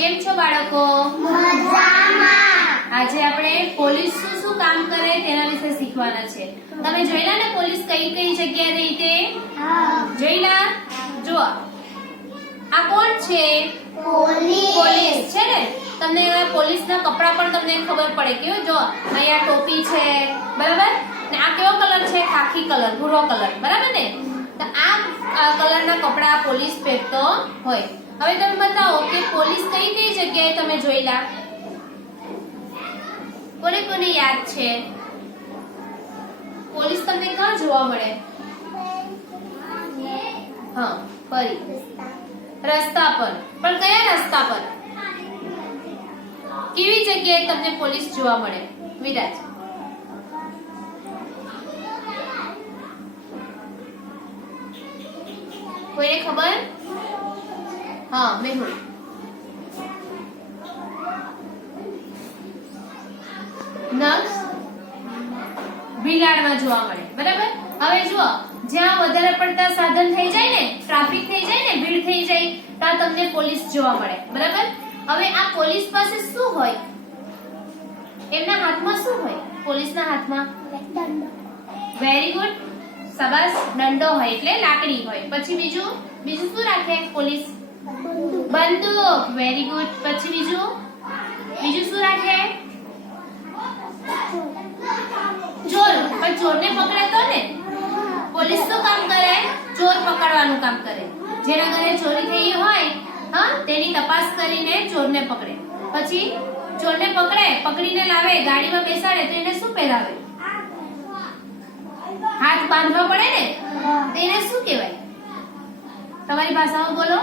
કેમ છો બાળકો? મજામાં। આજે આપણે પોલીસ શું કામ કરે તેના વિશે શીખવાના છે। તમે જોઈલા ને પોલીસ કઈ કઈ જગ્યાએ રહી તે? જોઈલા? જો આ કોણ છે? પોલીસ છે ને। તમને પોલીસના કપડા પણ તમને ખબર પડે કે જો અહીંયા ટોપી છે, બરાબર? ને આ કેવો કલર છે? ખાખી કલર, ભૂરો કલર, બરાબર ને? તો આ કલરના કપડા પોલીસ પહેરતો હોય। હવે તમે બતાવો કે પોલીસ કઈ કઈ જગ્યાએ તમે જોઈલા? કોને કોને યાદ છે? પોલીસ તમને ક્યાં જોવા મળે? હા, ફરી રસ્તા પર। પણ કયા રસ્તા પર? કેવી જગ્યાએ તમને પોલીસ જોવા મળે? વિરાજ, કોઈને ખબર? હા, મેહુલ, ભીલાડમાં જોવા મળે, બરાબર? હવે જુઓ, જ્યાં વધારે પડતા સાધન થઈ જાય ને, ટ્રાફિક થઈ જાય ને, ભીડ થઈ જાય, ત્યાં તમને પોલીસ જોવા મળે, બરાબર? હવે આ પોલીસ પાસે શું હોય? એમના હાથમાં શું હોય? પોલીસના હાથમાં વેરી ગુડ, શાબાશ, દંડો હોય એટલે લાકડી હોય। પછી બીજું શું રાખે પોલીસ? બંદૂક, વેરી ગુડ। પછી બીજું શું રાખે? ચોર। પણ ચોરને પકડે તો ને? પોલીસ શું કામ કરે? ચોર પકડવાનું કામ કરે। જેના ઘરે ચોરી થઈ હોય, હા, તેની તપાસ કરીને ચોરને પકડે। પછી ચોરને પકડીને લાવે, ગાડીમાં બેસાડે તો એને શું પહેરાવે? હાથ બાંધવા પડે ને, તો એને શું કહેવાય? તમારી ભાષામાં બોલો।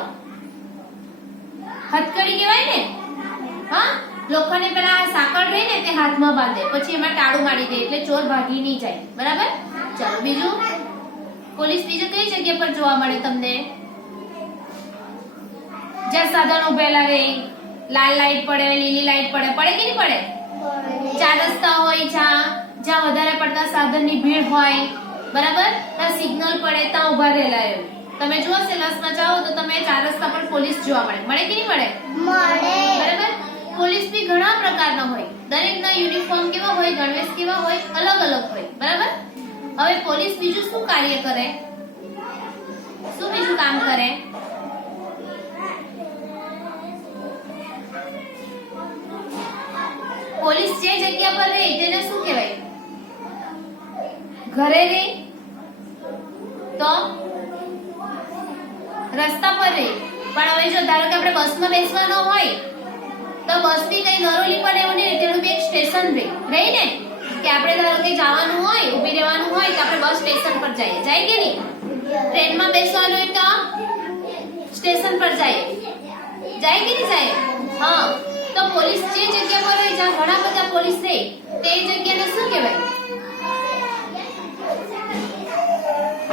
હથકડી કહેવાય ને? હા, લોખંડની પેલા સાંકળ રહી ને તે હાથમાં બાંધે, પછી એમાં તાળું મારી દે એટલે ચોર ભાગી નહીં જાય, બરાબર? ચાલો બીજું, પોલીસ બીજું કઈ જગ્યા પર જોવા મળે તમને? જ્યાં સાધન ઉભેલા રહે, લાલ લાઈટ પડે, લીલી લાઈટ પડે, પડે કે નહીં પડે? ચાર રસ્તા હોય જ્યાં વધારે પડતા સાધનની ભીડ હોય, બરાબર? ત્યાં સિગ્નલ પડે, ત્યાં ઉભા રહેલા એમ। તમે જુઓ સેલાસમાં જાઓ તો તમે ચાર રસ્તા પર પોલીસ જોવા મળે, મળે કે નહીં મળે? બરાબર? પોલીસ બી ઘણા પ્રકારના હોય, દરેકના યુનિફોર્મ કેવા હોય, ગણવેશ કેવા હોય, અલગ અલગ હોય, બરાબર? હવે પોલીસ બીજું શું કાર્ય કરે? શું બીજું કામ કરે? પોલીસ જે જગ્યા પર રહે તેને શું કહેવાય? ઘરે રહે તો રસ્તા પર રહે। પણ હવે જો ધારો કે આપણે બસમાં બેસવાનો હોય તો બસની કઈ નરોલી પર એવું નહીં, તેનું બી એક સ્ટેશન રહે ને, કે આપણે ધારો કે જવાનું હોય, ઊભી રહેવાનું હોય તો આપણે બસ સ્ટેશન પર જઈએ, જાય કે નહીં? ટ્રેનમાં બેસવાનું હોય તો સ્ટેશન પર જાય કે નહીં જાય? હા, તો પોલીસ જે જગ્યા પર હોય જ્યાં ઘણા બધા પોલીસ રહે તે જગ્યાને શું કહેવાય?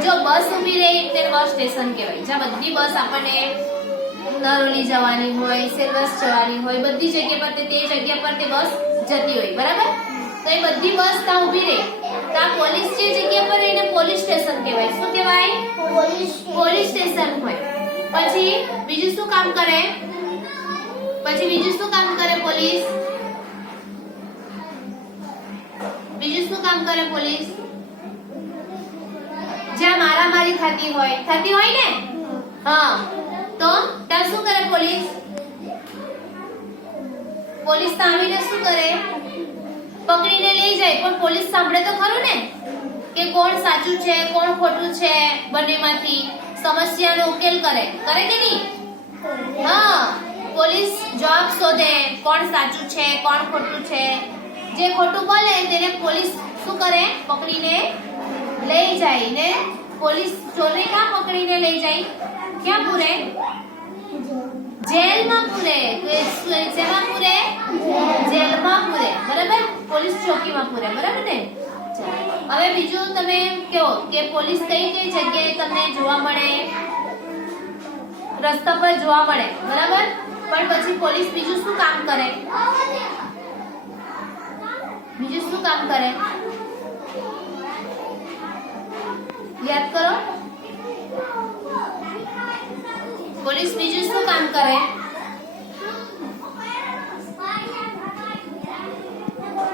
જો બસ ઊભી રહે તેને બસ સ્ટેશન કહેવાય। જ્યાં બધી બસ આપણને નરોલી જવાની હોય, સેલ્વસ જવાની હોય, બધી જગ્યા પર તે જગ્યા પર તે બસ જતી હોય, બરાબર? તો એ બધી બસ ત્યાં ઊભી રહે તો આ પોલીસ જે જગ્યા પર એને પોલીસ સ્ટેશન કહેવાય। શું કહેવાય? પોલીસ સ્ટેશન હોય। પછી બીજું શું કામ કરે? પોલીસ? બીજું શું કામ કરે પોલીસ? જ્યાં મારામારી થતી હોય ને, હા, તો ત્યાં શું કરે પોલીસ? પોલીસ આવીને શું કરે? પકડીને લઈ જાય। પણ પોલીસ સાંભળે તો ખરું ને કે કોણ સાચું છે, કોણ ખોટું છે, બંનેમાંથી સમસ્યાનો ઉકેલ કરે કે નહીં? હા, પોલીસ જવાબ શોધે, કોણ સાચું છે, કોણ ખોટું છે। જે ખોટું બોલે તેને પોલીસ શું કરે? પકડીને લઈ જાય। ને પોલીસ ચોરને ક્યાં પકડીને લઈ જાય? ક્યાં પૂરે? જેલમાં પૂરે। શેમાં પૂરે? જેલમાં પૂરે, બરાબર? પોલીસ ચોકીમાં પૂરે, બરાબર ને? હવે બીજું તમે કહો કે પોલીસ કઈ કઈ જગ્યાએ તમને જોવા મળે? રસ્તા પર જોવા મળે, બરાબર? પણ પછી પોલીસ બીજું શું કામ કરે? યાદ કરો, પોલીસ બીજું શું કામ કરે?